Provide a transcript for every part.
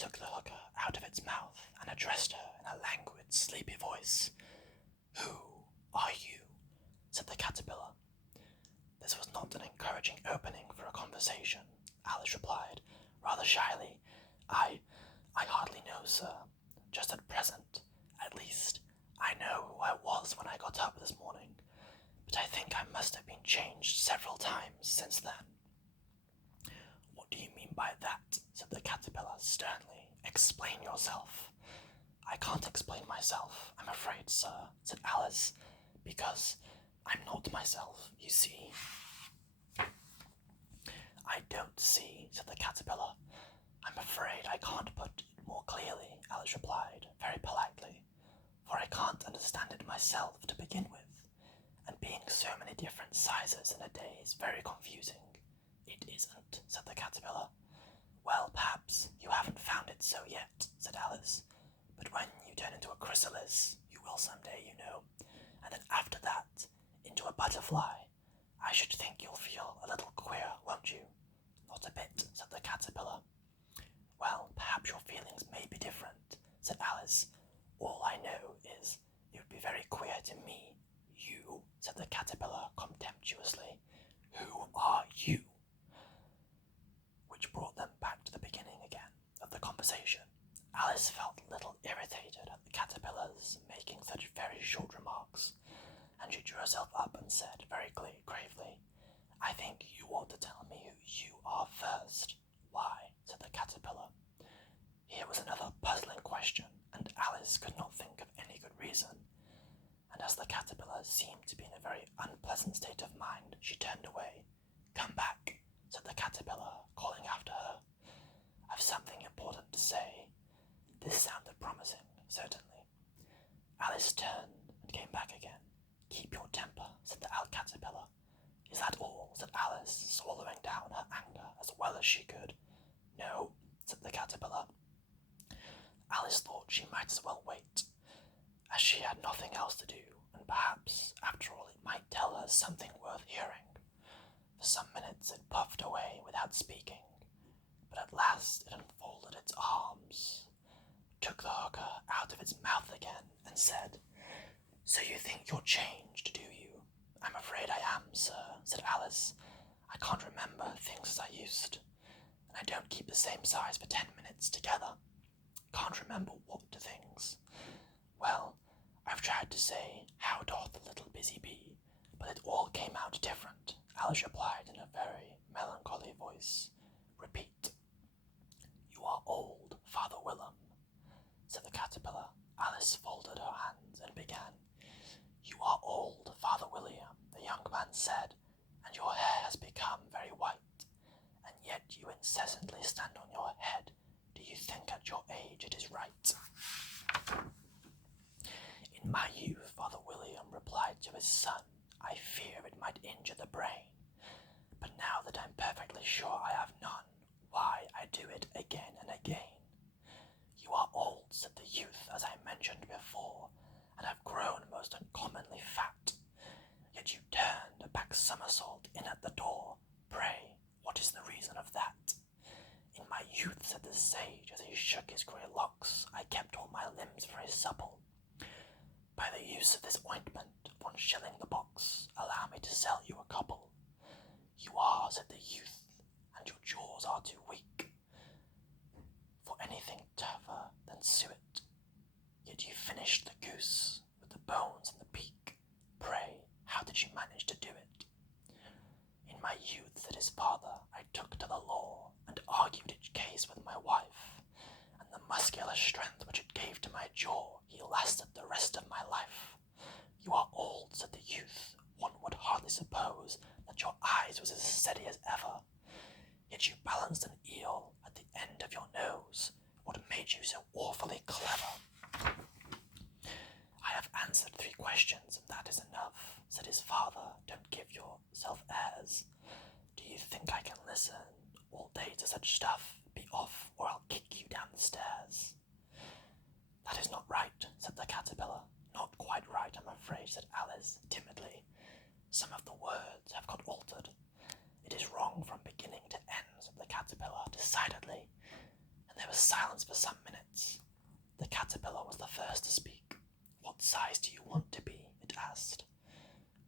took the hooker out of its mouth and addressed her in a languid, sleepy voice. "Who are you?" said the caterpillar. This was not an encouraging opening for a conversation, Alice replied, rather shyly. I hardly know, sir. Just at present, at least, I know who I was when I got up this morning, but I think I must have been changed several times since then." "What do you mean by that?" said the caterpillar sternly. "Explain yourself." "I can't explain myself, I'm afraid, sir," said Alice, "because I'm not myself, you see." "I don't see," said the caterpillar. "I'm afraid I can't put it more clearly," Alice replied, very politely, "for I can't understand it myself to begin with, and being so many different sizes in a day is very confusing." "It isn't," said the caterpillar. "Well, perhaps you haven't found it so yet," said Alice, "but when you turn into a chrysalis, you will some day, you know, and then after that, into a butterfly, I should think you'll feel a little queer, won't you?" "Not a bit," said the caterpillar. "Well, perhaps your feelings may be different," said Alice. "All I know is it would be very queer to me." "You," said the caterpillar contemptuously. "Who are you?" Which brought them back to the beginning again of the conversation. Alice felt a little irritated at the caterpillar's making such very short remarks, and she drew herself up and said very gravely, "I think you ought to tell me who you are first." "Why?" said the caterpillar. Here was another puzzling question, and Alice could not think of any good reason, and as the caterpillar seemed to be in a very unpleasant state of mind, she turned away. "Come back," said the caterpillar, calling after her. "I've something important to say." This sounded promising, certainly. Alice turned and came back again. "Keep your temper," said the caterpillar. "Is that all?" said Alice, swallowing down her anger as well as she could. "No," said the caterpillar. Alice thought she might as well wait, as she had nothing else to do, and perhaps, after all, it might tell her something worth hearing. For some minutes it puffed away without speaking, but at last it unfolded its arms, took the hooker out of its mouth again, and said, "So you think you're changed, do you?" "I'm afraid I am, sir," said Alice. "I can't remember things as I used, and I don't keep the same size for 10 minutes together. Can't remember what things. Well, I've tried to say, 'How doth the little busy bee?' but it all came out different," Alice replied in a very melancholy voice. "Repeat." "You are old, Father Willum," said the caterpillar. Alice folded her hands and began. "You are old, Father William," the young man said, "and your hair has become very white, and yet you incessantly stand on your head. Do you think at your age it is right?" "In my youth," Father William replied to his son, "I fear it might injure the brain, but now that I'm perfectly sure I have none, why, I do it again and again." "You are old," said the youth, "as I mentioned before, and have grown most uncommonly fat. Yet you turned a back somersault in at the door. Pray, what is the reason of that?" "In my youth," said the sage, as he shook his grey locks, "I kept all my limbs very supple. By the use of this ointment, 1 shilling the box, allow me to sell you a couple." "You are," said the youth, "and your jaws are too weak for anything tougher than suet. Yet you finished the goose with the bones and the beak. Pray, how did you manage to do it?" "In my youth," said his father, "I took to the law, and argued each case with my wife, and the muscular strength which it gave to my jaw lasted the rest of my life." "You are old," said the youth. "One would hardly suppose that your eyes was as steady as ever. Yet you balanced an eel at the end of your nose. What made you so awfully clever?" "I have answered 3 questions, and that is enough," said his father. "Don't give yourself airs. Do you think I can listen all day to such stuff? Be off, or I'll kick you down the stairs." "That is not right," said the caterpillar. "Not quite right, I'm afraid," said Alice timidly. "Some of the words have got altered. It is wrong from beginning to end," said the caterpillar decidedly, "and there was silence for some minutes. The caterpillar was the first to speak. "What size do you want to be?" it asked.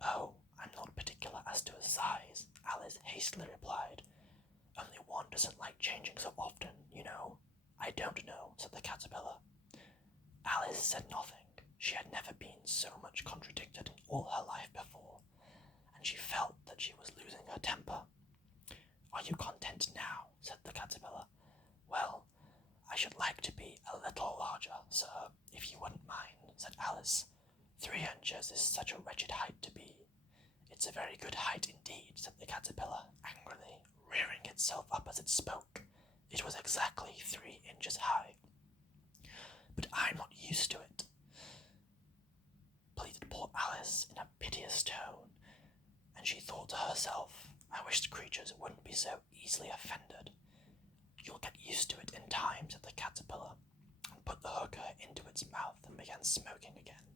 "Oh, I'm not particular as to a size," Alice hastily replied. "Only one doesn't like changing so often, you know." "I don't know," said the caterpillar. Alice said nothing. She had never been so much contradicted in all her life before, and she felt that she was losing her temper. "Are you content now?" said the caterpillar. "Well, I should like to be a little larger, sir, if you wouldn't mind," said Alice. 3 inches is such a wretched height to be." "It's a very good height indeed," said the caterpillar, angrily, rearing itself up as it spoke. It was exactly 3 inches high. "But I'm not used to it," pleaded poor Alice in a piteous tone, and she thought to herself, "I wish the creatures wouldn't be so easily offended." "You'll get used to it in time," said the caterpillar, and put the hookah into its mouth and began smoking again.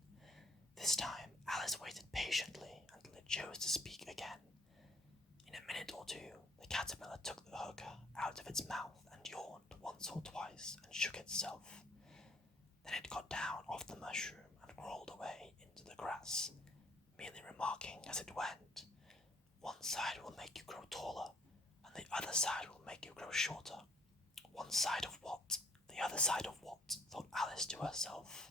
This time Alice waited patiently until it chose to speak again. In a minute or two, the caterpillar took the hookah out of its mouth and yawned once or twice and shook itself. Then it got down off the mushroom and crawled away into the grass, merely remarking as it went, "One side will make you grow taller, and the other side will make you grow shorter." "One side of what? The other side of what?" thought Alice to herself.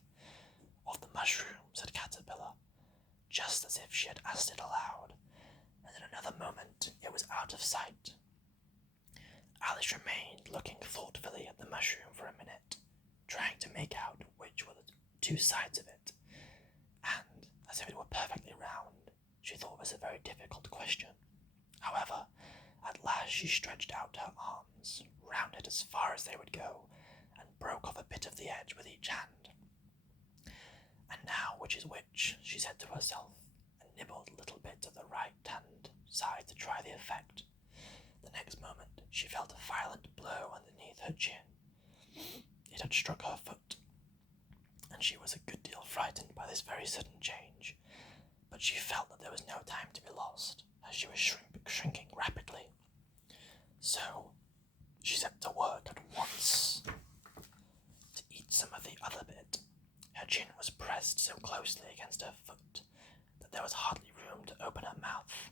"Of the mushroom," said Caterpillar, just as if she had asked it aloud, and in another moment it was out of sight. Alice remained looking thoughtfully at the mushroom for a minute, trying to make out which were the 2 sides of it, and, as if it were perfectly round, she thought was a very difficult question. However, at last she stretched out her arms, rounded as far as they would go, and broke off a bit of the edge with each hand. "And now which is which?" she said to herself, and nibbled a little bit of the right-hand side to try the effect. The next moment she felt a violent blow underneath her chin. It had struck her foot, and she was a good deal frightened by this very sudden change, but she felt that there was no time to be lost, as she was shrinking rapidly. So she set to work at once to eat some of the other bit. Her chin was pressed so closely against her foot that there was hardly room to open her mouth,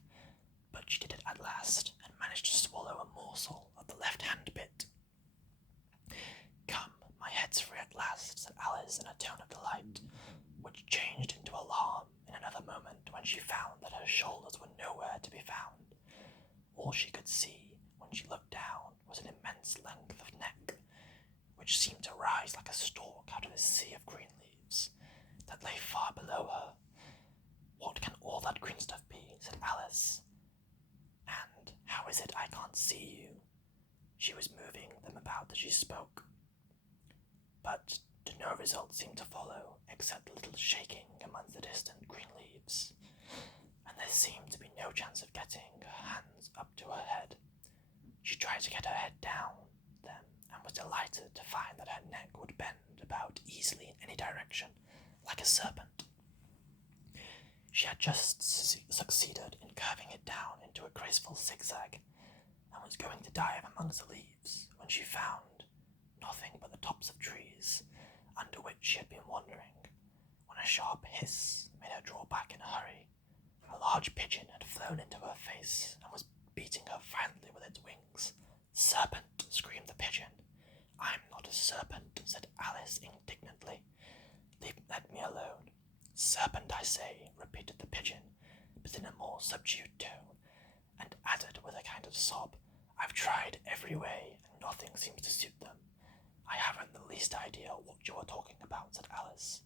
but she did it at last and managed to swallow a morsel of the left-hand bit. "Come, my head's free at last," said Alice in a tone of delight, which changed into alarm in another moment when she found that her shoulders were nowhere to be found. All she could see when she looked down was an immense length of neck, which seemed to rise like a stalk out of a sea of green leaves that lay far below her. "What can all that green stuff be?" said Alice. "And how is it I can't see you?" She was moving them about as she spoke, but no result seemed to follow except a little shaking amongst the distant green leaves, and there seemed to be no chance of getting her hands up to her head. She tried to get her head down then, and was delighted to find that her neck would bend about easily in any direction, like a serpent. She had just succeeded in curving it down into a graceful zigzag, and was going to dive amongst the leaves when she found nothing but the tops of trees under which she had been wandering, when a sharp hiss made her draw back in a hurry. A large pigeon had flown into her face and was beating her violently with its wings. "Serpent!" screamed the pigeon. "I'm not a serpent," said Alice indignantly. "Let me alone." "Serpent, I say," repeated the pigeon, but in a more subdued tone, and added with a kind of sob, "I've tried every way, and nothing seems to suit them." "I haven't the least idea what you are talking about," said Alice.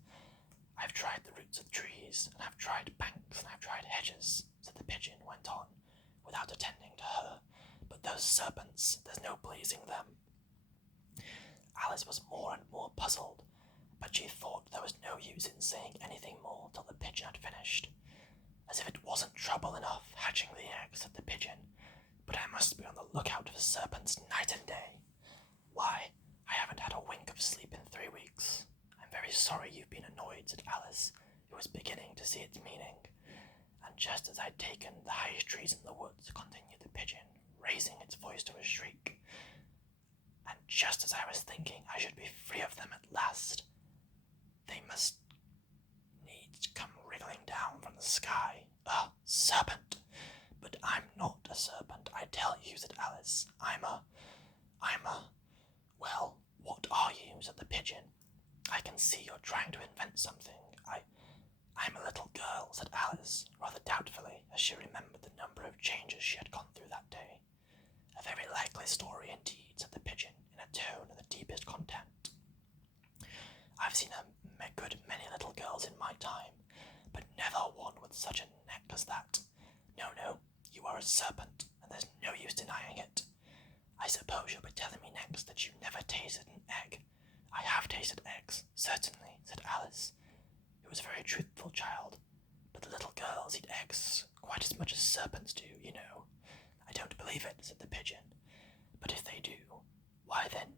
"I've tried the roots of trees, and I've tried banks, and I've tried hedges," said the pigeon, went on, without attending to her. "But those serpents, there's no pleasing them." Alice was more and more puzzled, but she thought there was no use in saying anything more till the pigeon had finished. "As if it wasn't trouble enough hatching the eggs," said the pigeon, "but I must be on the lookout for serpents night and day. Why, I haven't had a wink of sleep in 3 weeks. I'm very sorry you've been annoyed," said Alice, who was beginning to see its meaning. "And just as I'd taken the highest trees in the woods," continued the pigeon, raising its voice to a shriek, "and just as I was thinking I should be free of them at last, they must needs come wriggling down from the sky. A serpent! But I'm not a serpent, I tell you, said Alice. I'm a... Well, what are you, said the pigeon. I can see you're trying to invent something. I'm a little girl, said Alice, rather doubtfully, as she remembered the number of changes she had gone through that day. A very likely story indeed, said the pigeon, in a tone of the deepest contempt. I've seen a good many little girls in my time, but never one with such a neck as that. No, you are a serpent, and there's no use denying it. I suppose you'll be telling me next that you never tasted an egg. I have tasted eggs, certainly, said Alice, who was a very truthful child, but the little girls eat eggs quite as much as serpents do, you know. I don't believe it, said the pigeon, but if they do, why then,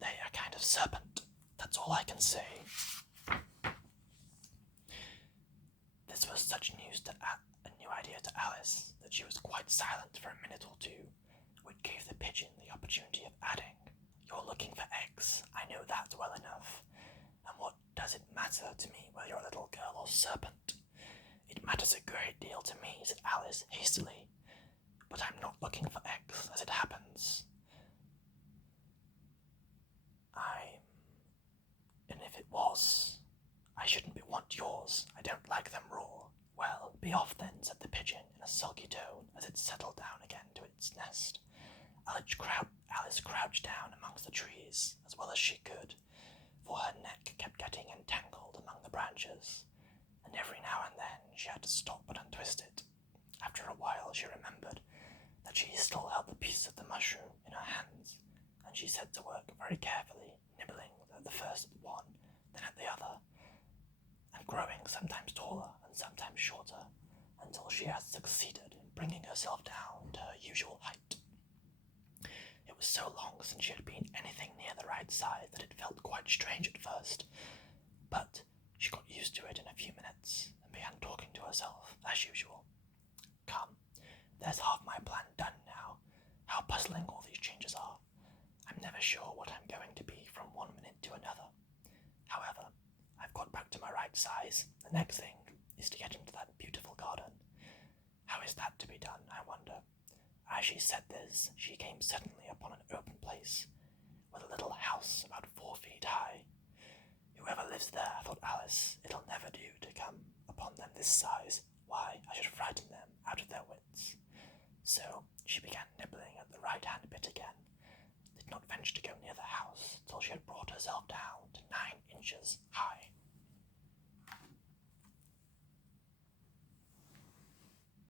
they are a kind of serpent. That's all I can say. This was such news to a new idea to Alice that she was quite silent for a minute or two, which gave the pigeon the opportunity of adding, You're looking for eggs, I know that well enough. And what does it matter to me whether you're a little girl or serpent? It matters a great deal to me, said Alice hastily, but I'm not looking for eggs, as it happens. And if it was, I shouldn't want yours. I don't like them raw. Well, be off then, said the pigeon in a sulky tone as it settled down again to its nest. Alice crouched down amongst the trees as well as she could, for her neck kept getting entangled among the branches, and every now and then she had to stop and untwist it. After a while she remembered that she still held the piece of the mushroom in her hands, and she set to work very carefully, nibbling at the first at one, then at the other, and growing sometimes taller and sometimes shorter, until she had succeeded in bringing herself down to her usual height. It was so long since she had been anything near the right size that it felt quite strange at first, but she got used to it in a few minutes and began talking to herself, as usual. Come, there's half my plan done now. How puzzling all these changes are. I'm never sure what I'm going to be from one minute to another. However, I've got back to my right size. The next thing is to get into that beautiful garden. How is that to be done, I wonder? As she said this, she came suddenly upon an open place, with a little house about 4 feet high. Whoever lives there, thought Alice, it'll never do to come upon them this size. Why, I should frighten them out of their wits. So she began nibbling at the right-hand bit again, did not venture to go near the house till she had brought herself down